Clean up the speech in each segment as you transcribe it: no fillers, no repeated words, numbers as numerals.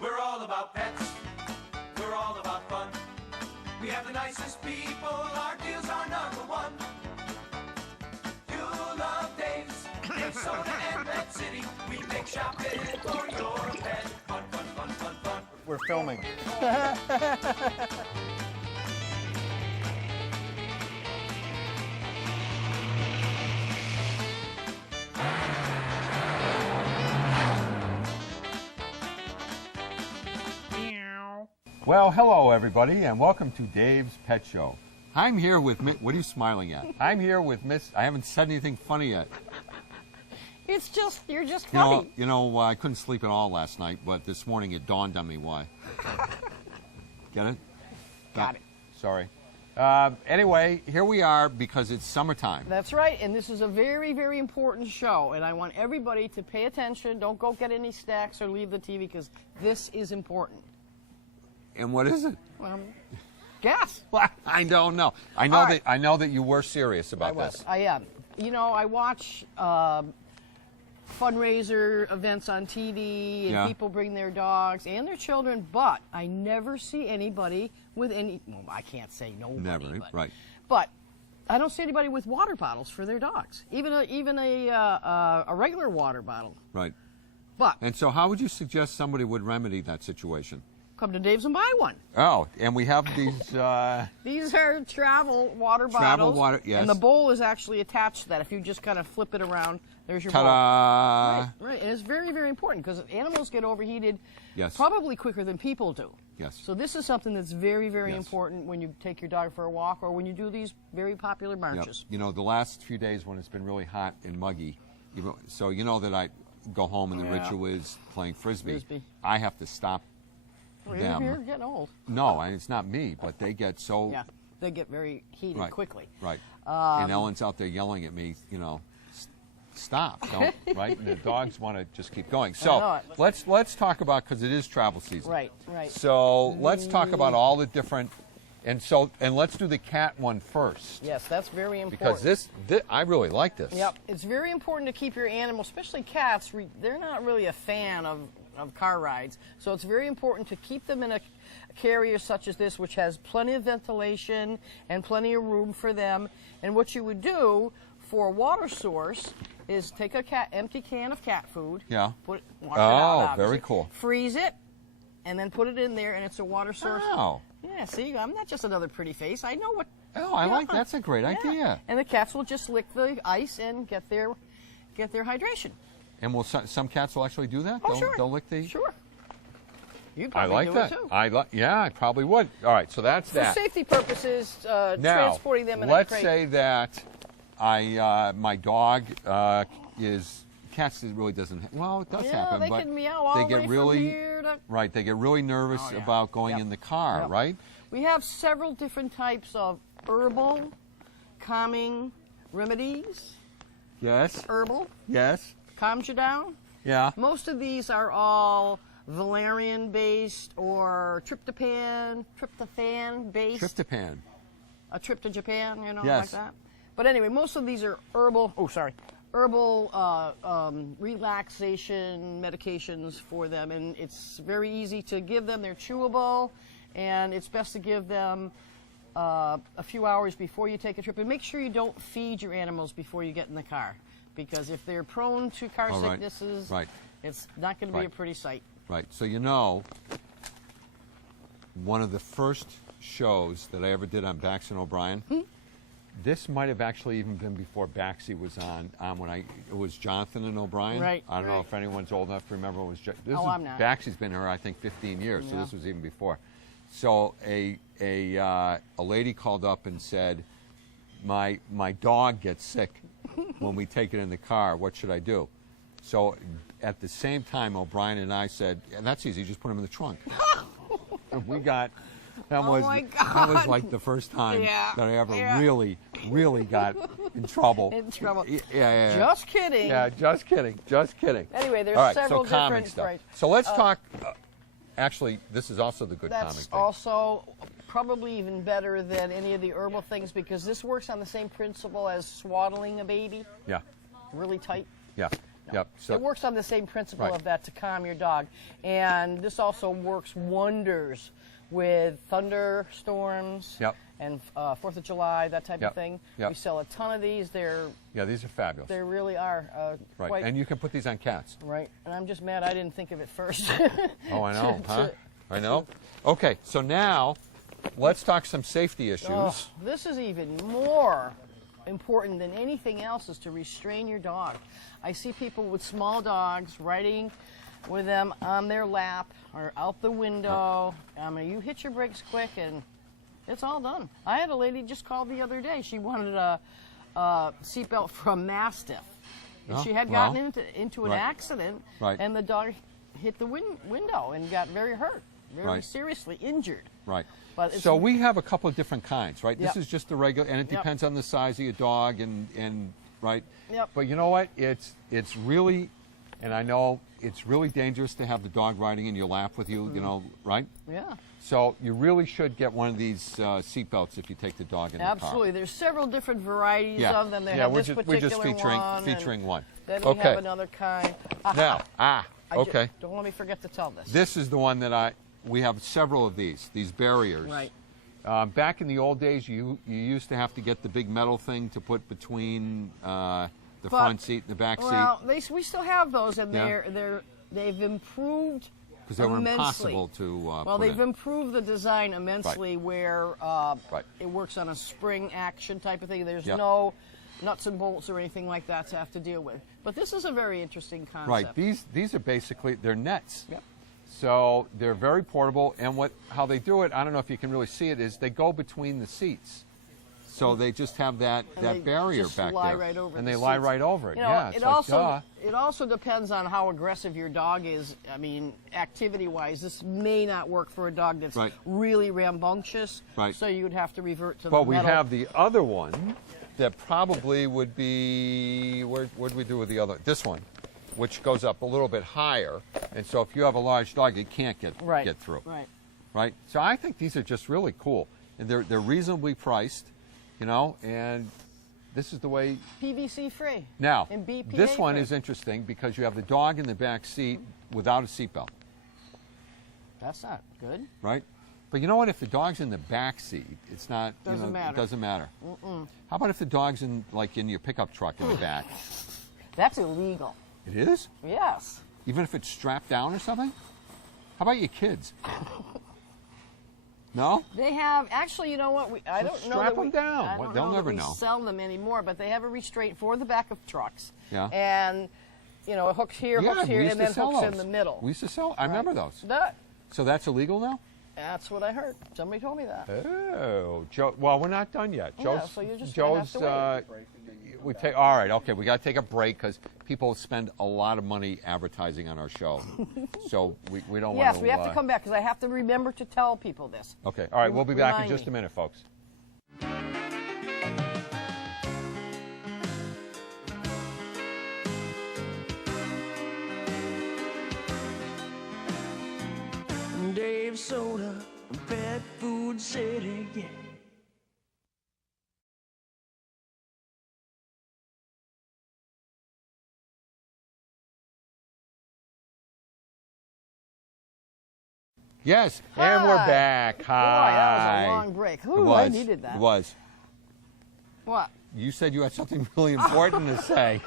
We're all about pets. We're all about fun. We have the nicest people. Our deals are number one. You'll love Dave's, Minnesota and Pet City. We make shopping for your pet. Fun, fun, fun, fun, fun. We're filming. Well, hello everybody, and welcome to Dave's Pet Show. I'm here with what are you smiling at? I'm here with Miss. I haven't said anything funny yet. It's just, you're just funny. I couldn't sleep at all last night, but this morning it dawned on me why. Get it? Got it. Sorry. Anyway, here we are because it's summertime. That's right, and this is a very, very important show, and I want everybody to pay attention. Don't go get any snacks or leave the TV, because this is important. And what is it? Guess. Well, I don't know. I know that you were serious about this. I am. You know, I watch fundraiser events on TV, and people bring their dogs and their children, but I never see anybody with any. Well, I can't say nobody. Never, right? But I don't see anybody with water bottles for their dogs, even a regular water bottle. Right. But and so, how would you suggest somebody would remedy that situation? Come to Dave's and buy one. Oh, and we have these. These are travel water bottles. Travel water, yes. And the bowl is actually attached to that. If you just kind of flip it around, there's your Ta-da! bowl. Right. And it's very, very important because animals get overheated Yes. probably quicker than people do. Yes. So this is something that's very, very important when you take your dog for a walk or when you do these very popular marches. Yep. You know, the last few days when it's been really hot and muggy, so you know that I go home and the ritual is playing Frisbee. I have to stop them. You're getting old. No, it's not me, but they get so... Yeah, they get very heated quickly. Right. And Ellen's out there yelling at me, stop, don't, right? And the dogs want to just keep going. So let's talk about, because it is travel season. Right. So let's talk about all the different, and let's do the cat one first. Yes, that's very important. Because this I really like this. Yep, it's very important to keep your animals, especially cats, they're not really a fan of car rides. So it's very important to keep them in a carrier such as this, which has plenty of ventilation and plenty of room for them. And what you would do for a water source is take a empty can of cat food. Yeah. Wash it out, very cool. Freeze it, and then put it in there, and it's a water source. Oh. Yeah, see, I'm not just another pretty face. I know what. Oh, I like that's a great idea. And the cats will just lick the ice and get their hydration. And some cats will actually do that? Oh, sure. They'll lick the... Sure. You I probably like do that. It too. Yeah, I probably would. All right, so that's that. For safety purposes, Now, transporting them in a crate. let's say that my dog is... Cats really doesn't... Well, it does happen, they but can meow all they the get way really... from here to... Right, they get really nervous about going in the car, right? We have several different types of herbal calming remedies. Yes. Herbal. Yes. Calms you down. Yeah. Most of these are all valerian-based or tryptophan-based. Tryptophan. A trip to Japan, like Yes. that. But anyway, most of these are herbal relaxation medications for them, and it's very easy to give them. They're chewable, and it's best to give them a few hours before you take a trip. And make sure you don't feed your animals before you get in the car, because if they're prone to car sicknesses, it's not going to be a pretty sight. Right. So one of the first shows that I ever did on Bax and O'Brien, this might have actually even been before Baxie was on when it was Jonathan and O'Brien. Right. I don't know if anyone's old enough to remember it was. I'm not. Baxie's been here, I think, 15 years, so this was even before. So a lady called up and said, my dog gets sick when we take it in the car. What should I do? So at the same time, O'Brien and I said, that's easy, just put him in the trunk. And we got, that was like the first time that I ever really got in trouble. Yeah. Just kidding. Yeah, just kidding. Anyway, there's several different stuff. right. So let's talk, actually, this is also the good calming thing. That's also probably even better than any of the herbal things, because this works on the same principle as swaddling a baby. Yeah. Really tight. Yeah. Yep. So It works on the same principle Right. of that to calm your dog. And this also works wonders with thunderstorms Yep. and 4th of July, that type Yep. of thing. Yep. We sell a ton of these. yeah, these are fabulous. They really are Right. quite And you can put these on cats. right. And I'm just mad I didn't think of it first. Oh, I know, To- huh? to- I know. Okay, so now let's talk some safety issues. Oh, this is even more important than anything else, is to restrain your dog. I see people with small dogs riding with them on their lap or out the window. You hit your brakes quick and it's all done. I had a lady just called the other day. She wanted a seatbelt for a Mastiff. And Oh, she had well, gotten into an right. accident, Right. and the dog hit the window and got very hurt, very Right. seriously injured. Right. But it's- So we have a couple of different kinds, right? This Yep. is just the regular, and it Yep. depends on the size of your dog, and right. Yep. But you know what? It's really, and I know it's really dangerous to have the dog riding in your lap with you. You know, right? Yeah. So you really should get one of these seatbelts if you take the dog in the car. Absolutely. There's several different varieties Yeah. of them. They Yeah, have we're this just- we're particular just featuring- one. and featuring one. Then we Okay. have another kind. Now, okay. Don't let me forget to tell this. This is the one that we have several of these barriers. Right. Back in the old days, you used to have to get the big metal thing to put between the But- front seat and the back Well, seat, we still have those, and Yeah. they've improved because they were immensely. impossible to Well, put they've in. improved the design immensely, where Right. it works on a spring action type of thing. There's Yep. no nuts and bolts or anything like that to have to deal with. But this is a very interesting concept. Right. These are basically, they're nets. Yep. So they're very portable, and how they do it, I don't know if you can really see it, is they go between the seats. So they just have that they barrier just back lie there, right over and the they lie seats. right over it. You know, Yeah, it's it like, also duh. it also depends on how aggressive your dog is. I mean, activity-wise, this may not work for a dog that's Right. really rambunctious. Right. So you would have to revert to But the we metal. have the other one that probably would be, what do we do with the other? This one, which goes up a little bit higher. And so if you have a large dog, it can't get through. Right. Right? So I think these are just really cool. And they're reasonably priced, and this is the way. PVC free. Now, And BPA this one free. is interesting because you have the dog in the back seat without a seatbelt, That's not good. right? But you know what? If the dog's in the back seat, it's not. Doesn't matter. It doesn't matter. How about if the dog's in your pickup truck in the back? That's illegal. It is? Yes. Even if it's strapped down or something? How about your kids? No? They have actually. You know what? I don't know. strap that we, them down. I Well, don't they'll know that never we know. sell them anymore, but they have a restraint for the back of trucks. Yeah. And it hooks here, Yeah, hooks we here, used and to then sell hooks in those. the middle. We used to sell. I remember those. So that's illegal now? That's what I heard. Somebody told me that. Oh, Joe. Well, we're not done yet. Yeah, so you're just gonna have Joe's. to We take. All right. Okay. We got to take a break because people spend a lot of money advertising on our show, so we don't want Yes, to. we have to come back because I have to remember to tell people this. Okay. All right. We'll be back in Remind just me. a minute, folks. Dave Soda, Pet Food City, yeah. Yes, and we're Hi. back. Hi. Boy, that was a long break. It Ooh, was. I needed that. It was. What? You said you had something really important to say.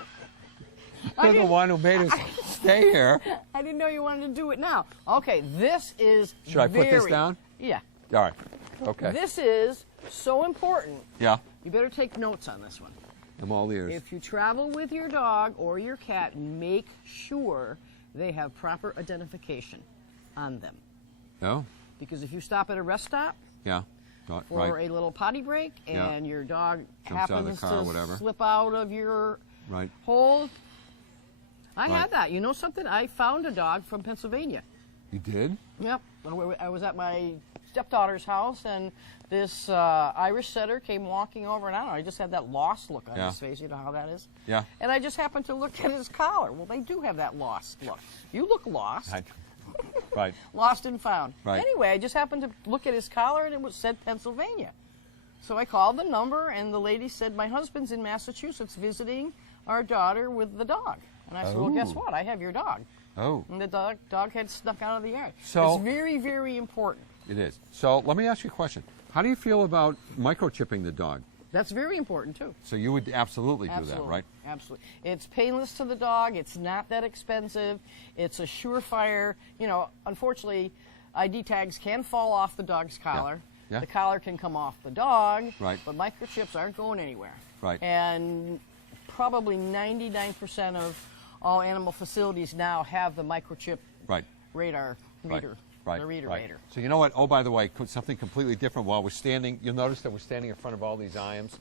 I You're the didn't- one who made us stay here. I didn't know you wanted to do it now. Okay, this is Should I put this very- down? Yeah. All right. Okay. This is so important. Yeah. You better take notes on this one. I'm all ears. If you travel with your dog or your cat, make sure they have proper identification on them. Oh. Because if you stop at a rest stop Yeah. Right. for a little potty break Yeah. and your dog Jumps out of the happens car or to whatever. slip out of your Right. hold, I Right. had that. You know something? I found a dog from Pennsylvania. You did? Yep. I was at my stepdaughter's house, and this Irish setter came walking over, and I don't know, I just had that lost look on Yeah. his face. You know how that is? Yeah. And I just happened to look at his collar. Well, they do have that lost look. You look lost. Right. Lost and found. Right. Anyway, I just happened to look at his collar, and it said Pennsylvania. So I called the number, and the lady said, my husband's in Massachusetts visiting our daughter with the dog. And I said, well, guess Oh. what? I have your dog. Oh, And the dog had snuck out of the yard. So- it's very, very important. it is. So let me ask you a question. How do you feel about microchipping the dog? That's very important, too. So you would absolutely do Absolutely. that, right? Absolutely. It's painless to the dog. It's not that expensive. It's a surefire. You know, unfortunately, ID tags can fall off the dog's collar. Yeah. The collar can come off the dog. Right. But microchips aren't going anywhere. Right. And probably 99% of all animal facilities now have the microchip Right. radar reader. Right. The reader right. radar. So you know what? Oh, by the way, something completely different. While we're standing, you'll notice that we're standing in front of all these IAMs.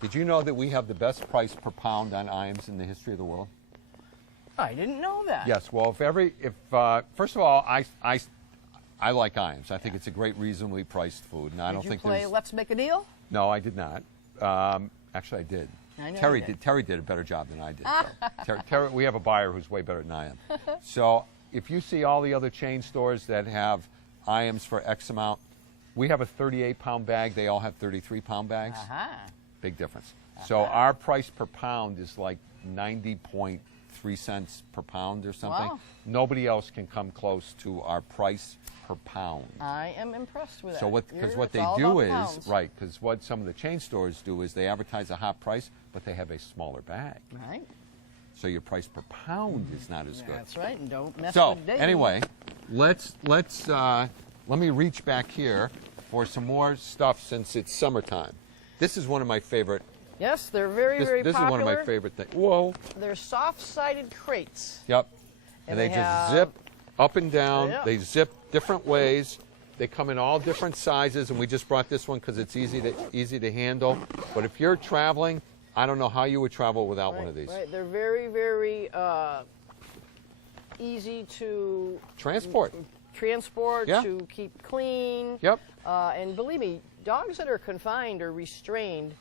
Did you know that we have the best price per pound on IAMs in the history of the world? I didn't know that. Yes. Well, first of all, I like IAMS. I think it's a great reasonably priced food, and I don't Did you think play there's. Let's Make a Deal? No, I did not. Actually, I did. I know Terry you did. Terry did a better job than I did. Terry, we have a buyer who's way better than I am. So if you see all the other chain stores that have IAMs for X amount, we have a 38-pound bag. They all have 33-pound bags. Uh-huh. Big difference. So our price per pound is like 90.3 cents per pound or something. Wow. Nobody else can come close to our price per pound. I am impressed with that. So because what It's they all do about is, pounds. right, because what some of the chain stores do is they advertise a hot price, but they have a smaller bag. Right. So your price per pound is not as good. That's right, and don't mess So with Dave. anyway, let me reach back here for some more stuff since it's summertime. This is one of my favorite. Yes, they're very, very This is popular. one of my favorite things. Whoa. They're soft-sided crates. Yep. And And they they just have- zip up and down. Yep. They zip different ways. They come in all different sizes, and we just brought this one because it's easy to handle. But if you're traveling, I don't know how you would travel without one of these. Right, they're very, very easy to Transport. transport, Yeah. to keep clean. Yep. And believe me, dogs that are confined or restrained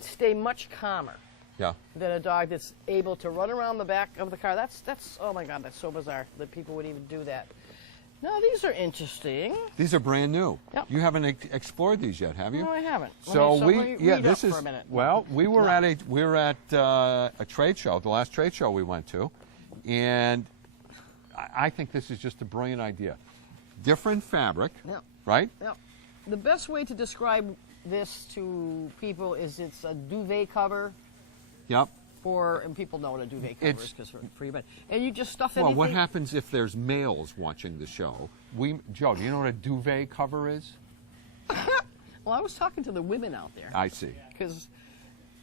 stay much calmer Yeah. than a dog that's able to run around the back of the car. That's oh my God, that's so bizarre that people would even do that. No, these are interesting. These are brand new. Yep. You haven't explored these yet, have you? No, I haven't. So let me read this up is for a minute. well, we were at a trade show, the last trade show we went to, and I think this is just a brilliant idea. Different fabric, Yeah. right? Now, the best way to describe this to people is it's a duvet cover Yep. and people know what a duvet cover It's- is because for your bed. And you just stuff Well, anything. what happens if there's males watching the show? Joe, do you know what a duvet cover is? Well, I was talking to the women out there I see. because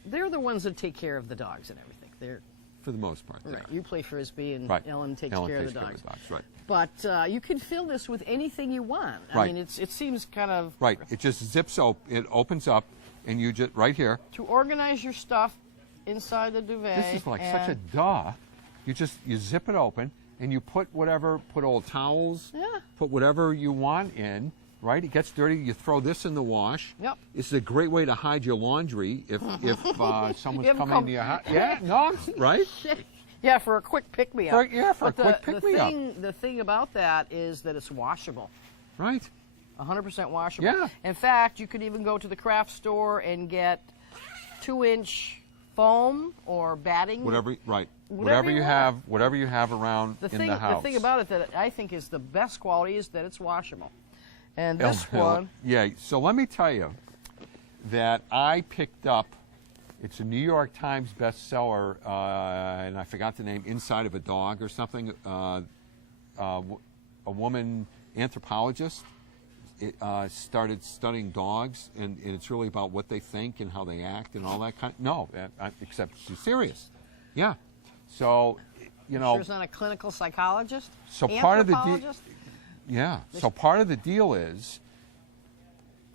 they're the ones that take care of the dogs and everything. They're For the most part, they right. are. You play frisbee and Right. Ellen takes care of the dogs. Right. But you can fill this with anything you want. I Right. mean, it seems kind of Right. It just zips open. It opens up, and you just right here. to organize your stuff inside the duvet. This is like and such a duh. You zip it open and you put old towels, Yeah. put whatever you want in, right? It gets dirty, you throw this in the wash. Yep. This is a great way to hide your laundry if someone's have 'em coming come- into your house. Yeah, no, right? Yeah, for a quick pick me up. For a quick pick-me-up. The thing about that is that it's washable. Right. 100% washable. Yeah. In fact, you could even go to the craft store and get 2-inch foam or batting. Whatever you you have, whatever you have around The in thing, the house. the thing about it that I think is the best quality is that it's washable. And this one, Yeah, so let me tell you that I picked up, it's a New York Times bestseller, and I forgot the name, Inside of a Dog or something. A woman anthropologist started studying dogs, and it's really about what they think and how they act and all that kind. No, except she's serious. Yeah. So, sure is not a clinical psychologist. So part of the Anthropologist? yeah. So part of the deal is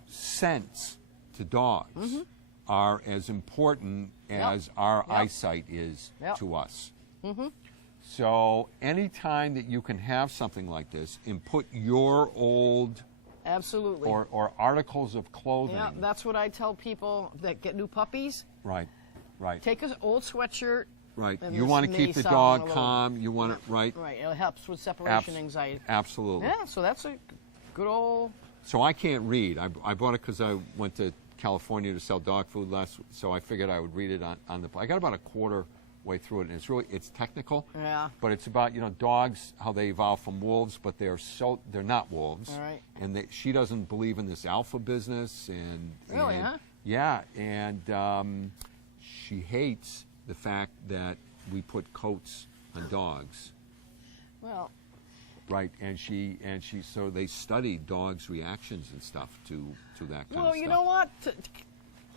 scents to dogs are as important as our eyesight is to us. So anytime that you can have something like this and put your old Absolutely. or articles of clothing. Yeah, that's what I tell people that get new puppies. Right. Take an old sweatshirt. Right. And You this want to may keep the sound a dog little- calm. You want it right. Right. It helps with separation anxiety. Absolutely. Yeah, so that's a good old. So I can't read. I bought it because I went to California to sell dog food so I figured I would read it on the. I got about a quarter way through it, and it's technical. Yeah. But it's about, you know, dogs, how they evolve from wolves, but they're not wolves. All right. And she doesn't believe in this alpha business, and Really, and, huh? Yeah, and she hates the fact that we put coats on dogs. Well, Right, and so they study dogs' reactions and stuff to that kind of stuff. well, you know what?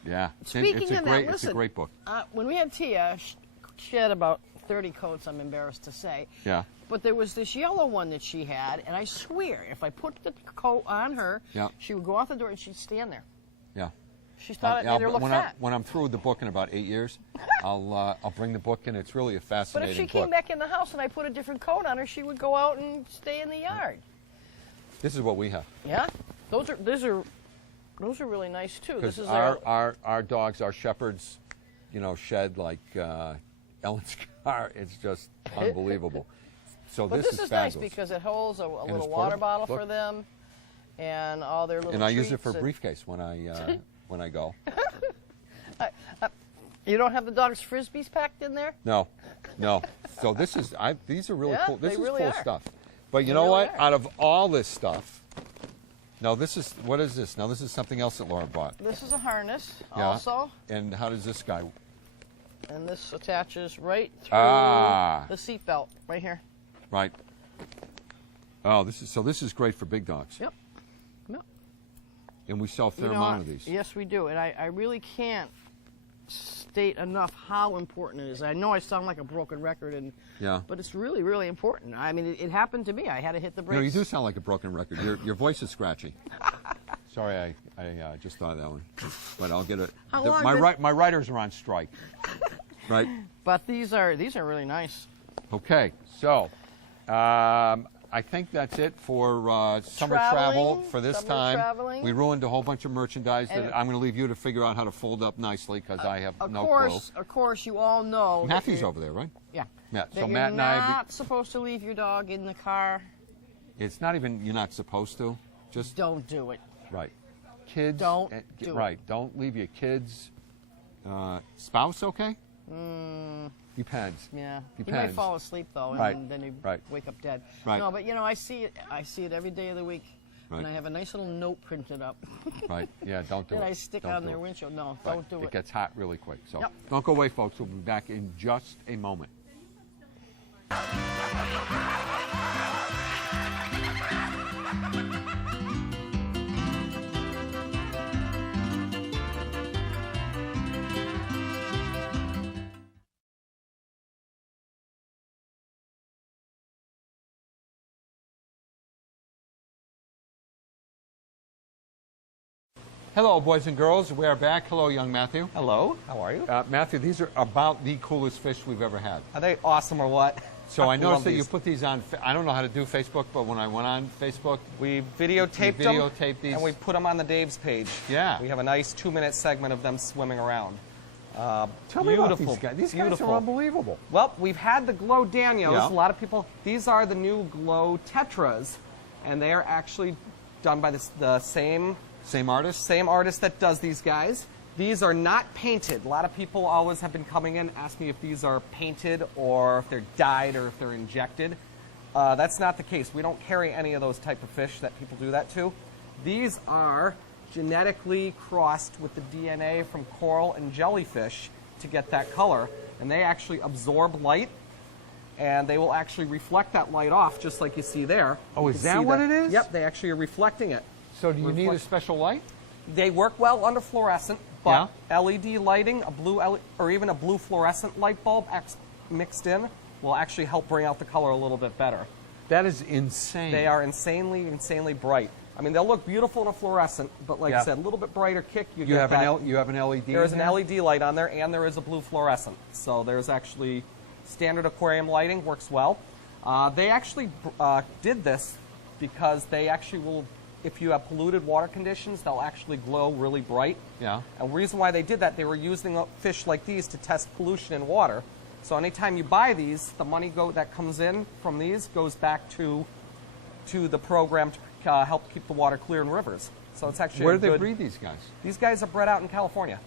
Yeah. Speaking it's a of great, that, it's a listen, great book. When we had Tia, she had about 30 coats, I'm embarrassed to say. Yeah. But there was this yellow one that she had, and I swear, if I put the coat on her, Yeah. she would go out the door and she'd stand there. Yeah. She thought it made her look fat. When I'm through with the book in about 8 years, I'll bring the book in. It's really a But fascinating if she book. came back in the house and I put a different coat on her, she would go out and stay in the yard. This is what we have. Yeah, those are really nice too. This Because is our dogs, our shepherds, you know, shed like Ellen's car. It's just unbelievable. So But this is fabulous. nice because it holds a it's little water portable. bottle for Look. them, and all their little. And I use it for a treats and- briefcase when I go. You don't have the dog's frisbees packed in there? No. So these are really Yeah, cool. This they is really cool are. stuff. But you They know really what? are. Out of all this stuff, what is this? Now this is something else that Laura bought. This is a harness Yeah. also, And how does this guy? and this attaches right through Ah. the seat belt right here. Right. Oh, this is great for big dogs. Yep. Yep. And we sell a fair You know amount what? of these. Yes, we do, and I really can't state enough how important it is. I know I sound like a broken record, Yeah. but it's really, really important. I mean, it happened to me. I had to hit the brakes. No, you do sound like a broken record. Your voice is scratchy. Sorry, I just thought of that one. But I'll get it. How long did- My writers are on strike. Right. But these are really nice. Okay. So, I think that's it for summer travel Traveling, for this summer time. traveling. We ruined a whole bunch of merchandise And- that I'm going to leave you to figure out how to fold up nicely because I have Of no course, you all know. clue. that Matthew's you're- over there, right? Yeah. Yeah, That so you're Matt and I- not supposed to leave your dog in the car. It's not even you're not supposed to. Just Don't do it. right. Kids. Don't do it. Right. Don't leave your kids. Spouse okay? Depends. Yeah. He Depends. might fall asleep though, and Right, then he right. wake up dead. Right. No, but you know, I see it every day of the week, Right. and I have a nice little note printed up Right. Yeah. Don't do that it. I stick Don't on do their it. windshield. No, Right. don't do It it. gets hot really quick. So Yep. don't go away, folks. We'll be back in just a moment. Hello, boys and girls. We are back. Hello, young Matthew. Hello, how are you? Matthew, these are about the coolest fish we've ever had. Are they awesome or what? So I noticed love that you these. put these on. I don't know how to do Facebook, but when I went on Facebook, We videotaped You them videotaped these? and we put them on the Dave's page. Yeah. We have a nice 2-minute segment of them swimming around. tell me about Beautiful. these guys. These guys Beautiful. are unbelievable. Well, we've had the Glow Danios. Yeah. A lot of people, these are the new Glow Tetras, and they are actually done by the same Same artist? artist that does these guys. These are not painted. A lot of people always have been coming in asking me if these are painted or if they're dyed or if they're injected. That's not the case. We don't carry any of those type of fish that people do that to. These are genetically crossed with the DNA from coral and jellyfish to get that color, and they actually absorb light, and they will actually reflect that light off just like you see there. Oh, You is can that see what it is? Yep, they actually are reflecting it. So do you need a Reflect- special light? They work well under fluorescent, but Yeah. LED lighting, or even a blue fluorescent light bulb mixed in will actually help bring out the color a little bit better. That is insane. They are insanely, insanely bright. I mean, they'll look beautiful in a fluorescent, but like Yeah. I said, a little bit brighter kick. You get have that. you have an LED. There is in an there? LED light on there, and there is a blue fluorescent. So there's actually standard aquarium lighting, works well. They actually did this because they actually will, if you have polluted water conditions, they'll actually glow really bright. Yeah. And the reason why they did that, they were using fish like these to test pollution in water. So anytime you buy these, the money that comes in from these goes back to the program to help keep the water clear in rivers. So it's actually Where a do they good- breed these guys? These guys are bred out in California.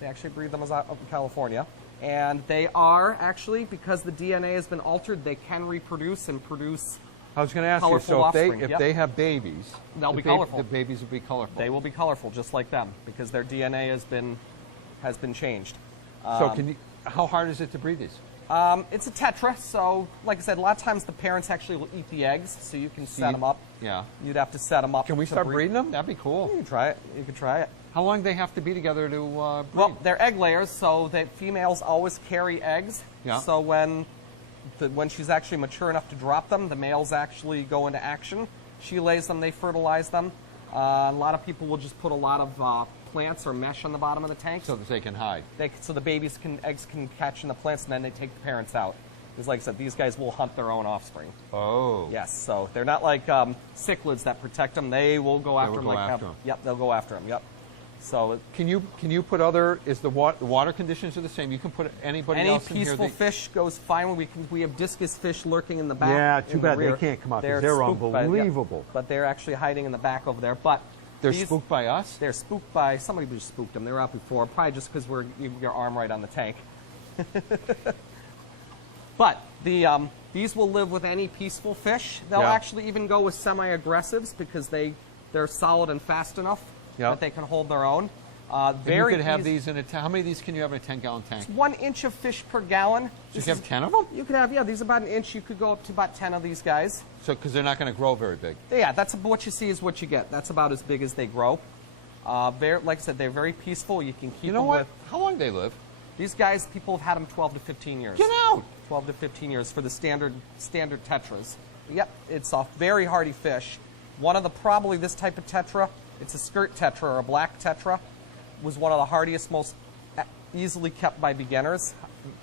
They actually breed them out in California. And they are actually, because the DNA has been altered, they can reproduce and produce. I was going to ask you, Colorful so offspring, if yep. they have babies, They'll the be colorful. The babies will be colorful. They will be colorful just like them because their DNA has been changed. So how hard is it to breed these? It's a tetra, so like I said, a lot of times the parents actually will eat the eggs, so you can set them up. Yeah. You'd have to set them up. Can we to start breed. breeding them? That'd be You cool. can try it. You can try it. How long do they have to be together to breed? Well, they're egg layers, so the females always carry eggs. Yeah. So when she's actually mature enough to drop them, the males actually go into action. She lays them, they fertilize them. A lot of people will just put a lot of plants or mesh on the bottom of the tank, so that they can hide. so the eggs can catch in the plants, and then they take the parents out. Because, like I said, these guys will hunt their own offspring. Oh. Yes, so they're not like cichlids that protect them. They will go after them. go after 'em. Yep, they'll go after them. Yep. So Can you put other? Is the water conditions are the same? You can put anybody any else in here. peaceful fish goes fine. We have discus fish lurking in the back. Yeah, in too the bad they rear. can't come out 'cause they're spooked by- unbelievable. but they're actually hiding in the back over there. But They're these- spooked by us. They're spooked by somebody who just spooked them. They were out before, probably just because your arm right on the tank. But these will live with any peaceful fish. They'll Yeah. actually even go with semi-aggressives because they're solid and fast enough Yeah. that they can hold their own. And you Very could have easy- these in a. How many of these can you have in a 10-gallon tank? 1 inch of fish per gallon. So you This can have is- 10 of them. You could have, yeah, these are about an inch. You could go up to about 10 of these guys. So because they're not going to grow very big. Yeah, that's what you see is what you get. That's about as big as they grow. Like I said, they're very peaceful. You can keep You know them what? with How long do they live? these guys. People have had them 12 to 15 years. Get out! 12 to 15 years for the standard tetras. Yep, it's a very hardy fish. One of the probably this type of tetra. It's a skirt tetra or a black tetra. Was one of the hardiest, most easily kept by beginners.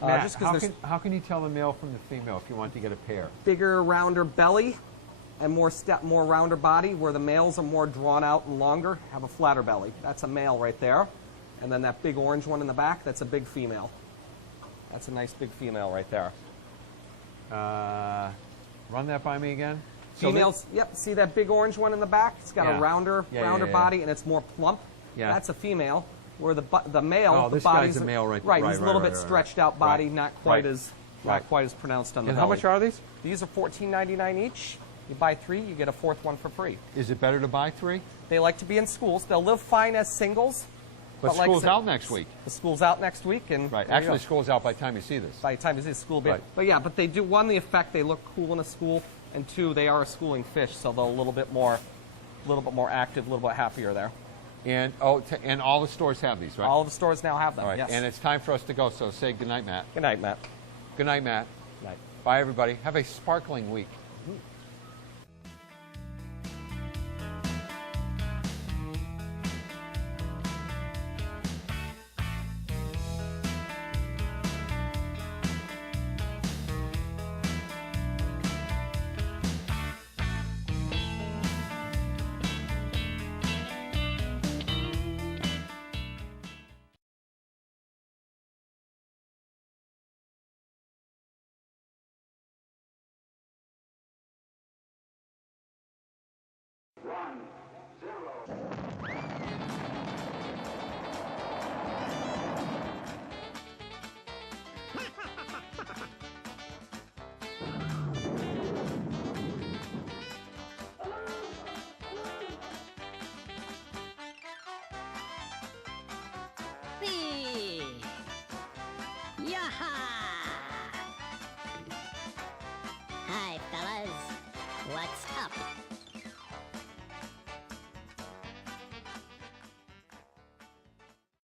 Matt, Just because there's how can you tell the male from the female if you want to get a pair? bigger, rounder belly and more rounder body, where the males are more drawn out and longer, have a flatter belly. That's a male right there. And then that big orange one in the back, that's a big female. That's a nice big female right there. Run that by me again. So Females, yep, see that big orange one in the back? It's got Yeah. a rounder Yeah. body and it's more plump. Yeah. That's a female. Where the male, Oh, the this guy's body's a male right there. Right, Right, he's a right, little right, bit right, stretched out body, Right. not quite Right. as Right. not quite as pronounced on the And belly. how much are these? These are $14.99 each. You buy 3, you get a 4th one for free. Is it better to buy 3? They like to be in schools. They'll live fine as singles. But like I school's said, out next week. The school's out next week, and Right. there you Actually, go. school's out by the time you see this. By the time you see school, Right. but yeah, but they do one the effect they look cool in a school, and 2 they are a schooling fish, so they're a little bit more active, a little bit happier there. And and all the stores have these, right? All of the stores now have them. All right. Yes. And it's time for us to go. So say goodnight, Matt. Good night, Matt. Good night, Matt. Good night. Bye, everybody. Have a sparkling week. Yaha!